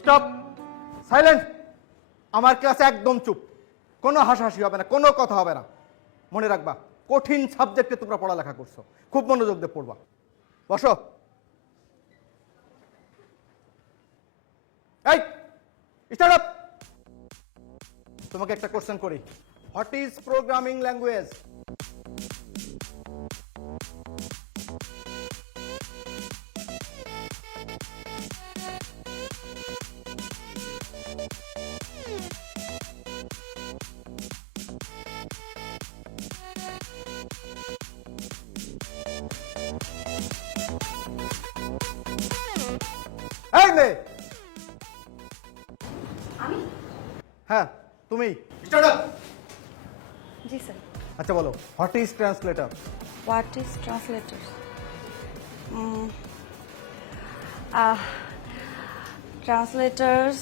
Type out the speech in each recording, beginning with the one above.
Stop, silent. আমার ক্লাসে একদম চুপ, কোনো হাসাহাসি হবে না, কোনো কথা হবে না। মনে রাখবা, কঠিন সাবজেক্টে তোমরা পড়ালেখা করছো, খুব মনোযোগ দিয়ে পড়বা। বসো। এই স্টার্ট আপ। তোমাকে একটা কোশ্চেন করি, হোয়াট ইজ প্রোগ্রামিং ল্যাঙ্গুয়েজ? এই মেয়ে। আমি? হ্যাঁ তুমি। Start up. জি স্যার। আচ্ছা বলো, what is translator? What is translators? Translators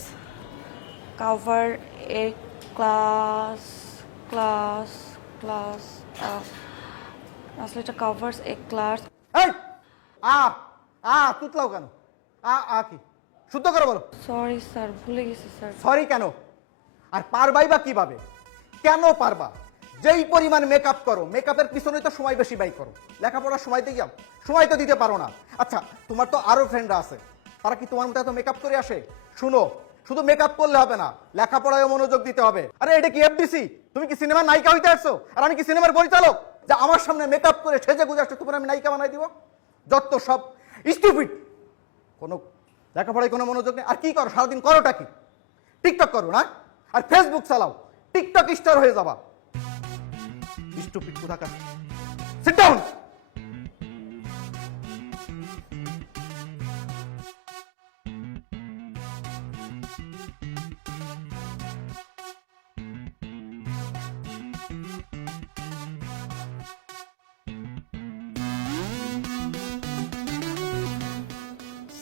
cover a class. Translator covers a class. এই আ তুতলাও কেন? কি শুদ্ধ করে বলো। Sorry স্যার, ভুলে গেছি স্যার। সরি কেন? আর পারবাই বা কিভাবে? কেন পারবা? যেই পরিমাণ মেকআপ করো, মেকআপের পিছনে তো সময় বেশি ব্যয় করো, লেখাপড়ার সময় দিয়ে যাও, সময় তো দিতে পারো না। আচ্ছা তোমার তো আরো ফ্রেন্ডরা আছে, তারা কি তোমার মতো এত মেকআপ করে আসে? শুনো, শুধু মেকআপ করলে হবে না, লেখাপড়ায় মনোযোগ দিতে হবে। আরে এটা কি এফডিসি? তুমি কি সিনেমার নায়িকা হইতে আসছো? আর আমি কি সিনেমার পরিচালক যে আমার সামনে মেকআপ করে সেজে গুজে আসছো তোমার আমি নায়িকা বানাই দিব? যত সব স্টুপিড, কোনো লেখাপড়ায় কোনো মনোযোগ নেই। আর কি করো সারাদিন? করোটা কি? টিকটক করো না? আর ফেসবুক চালাও, টিকটক স্টার হয়ে যাবা। স্টুপিড কোথাকার। Sit down.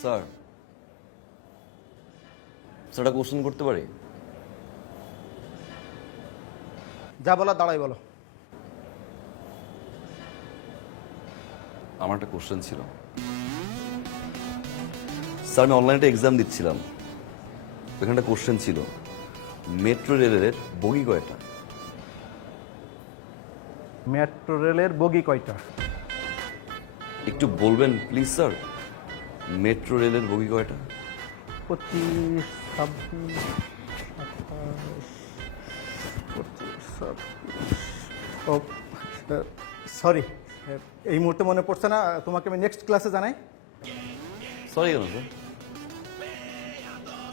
স্যার, স্যারটা কোশ্চেন করতে পারি? যা বলা দাঁড়াই বলো। আমার একটা কোশ্চেন ছিল স্যার। আমি অনলাইনে একটা এক্সাম দিচ্ছিলাম, ওখানে একটা কোশ্চেন ছিল, মেট্রো রেলের বগি কয়টা? মেট্রো রেলের বগি কয়টা? একটু বলবেন প্লিজ স্যার, মেট্রো রেলের বগি কয়টা? 25, 26, 27, 25। ও সরি, এই মুহূর্তে মনে পড়ছে না, তোমাকে আমি নেক্সট ক্লাসে জানাই। সরি কেন স্যার?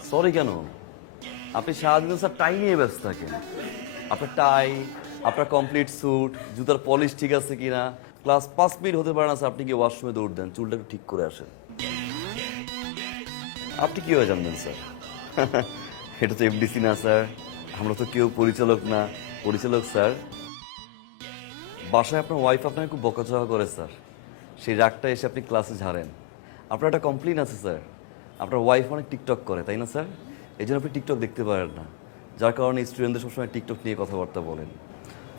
সরি কেন? আপনি সারাদিন স্যার টাই নিয়ে ব্যস্ত থাকেন। আপনার টাই, আপনার কমপ্লিট স্যুট, জুতার পলিশ ঠিক আছে কিনা, ক্লাস 5 মিনিট হতে পারে না স্যার, আপনি কি ওয়াশরুমে দৌড় দেন, চুলটা একটু ঠিক করে আসেন। আপনি কি হয়ে জানবেন স্যার? এটা তো এফডিসি না স্যার, আমরা তো কেউ পরিচালক না। পরিচালক স্যার, বাসায় আপনার ওয়াইফ আপনাকে খুব বকাঝকা করে স্যার, সেই রাগটা এসে আপনি ক্লাসে ঝাড়েন। আপনার একটা কমপ্লেন আছে স্যার, আপনার ওয়াইফ অনেক টিকটক করে, তাই না স্যার? এই জন্য আপনি টিকটক দেখতে পারেন না, যার কারণে স্টুডেন্টদের সবসময় টিকটক নিয়ে কথাবার্তা বলেন।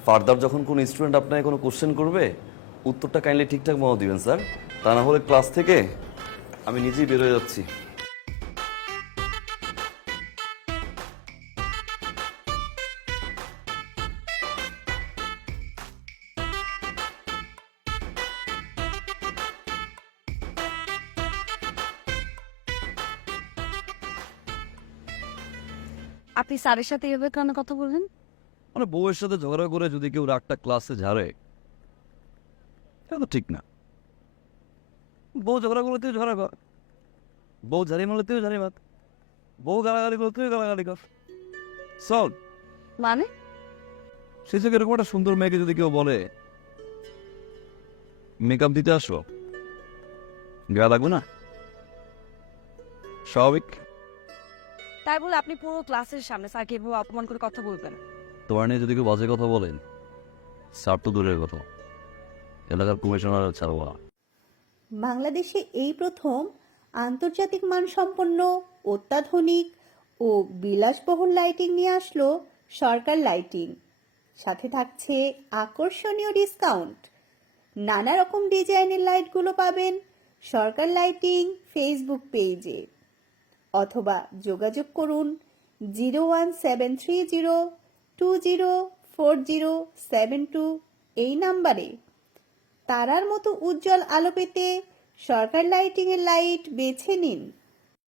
ফার্দার যখন কোনো স্টুডেন্ট আপনাকে কোনো কোশ্চেন করবে, উত্তরটা কাইন্ডলি ঠিকঠাক মতো দিবেন স্যার, তা না হলে ক্লাস থেকে আমি নিজেই বের হয়ে যাচ্ছি। আপনি স্যারের সাথে এভাবে কেন কথা বললেন? মানে বউয়ের সাথে ঝগড়া করে যদি কেউ রাগটা ক্লাসে ঝাড়ে, এটা তো ঠিক না। বউ ঝগড়া করলে তুই ঝগড়া কর, বউ ঝাড়ি মারলে তুই ঝাড়ি মার, বউ গালাগালি করলে তুই গালাগালি কর, সল। মানে? সেই থেকে এরকম একটা সুন্দর মেয়েকে যদি কেউ বলে মেকআপ দিতে আসো, গায়ে লাগবে না? স্বাভাবিক। তাই বলে আপনি পুরো ক্লাসের সামনে স্যারকে এভাবে অপমান করে কথা বলবেন? তোমার নিয়ে যদি কেউ বাজে কথা বলেন, স্যার তো দূরের কথা, এলাকার কমিশনার ছাড়বো না। বাংলাদেশে এই প্রথম আন্তর্জাতিক মানসম্পন্ন অত্যাধুনিক ও বিলাসবহুল লাইটিং নিয়ে আসলো সরকার লাইটিং। সাথে থাকছে আকর্ষণীয় ডিসকাউন্ট। নানা রকম ডিজাইনের লাইটগুলো পাবেন সরকার লাইটিং ফেসবুক পেজে। অথবা যোগাযোগ করুন 01730204072 এই নাম্বারে। তারার মতো উজ্জ্বল আলো পেতে সরকার লাইটিংয়ের লাইট বেছে নিন।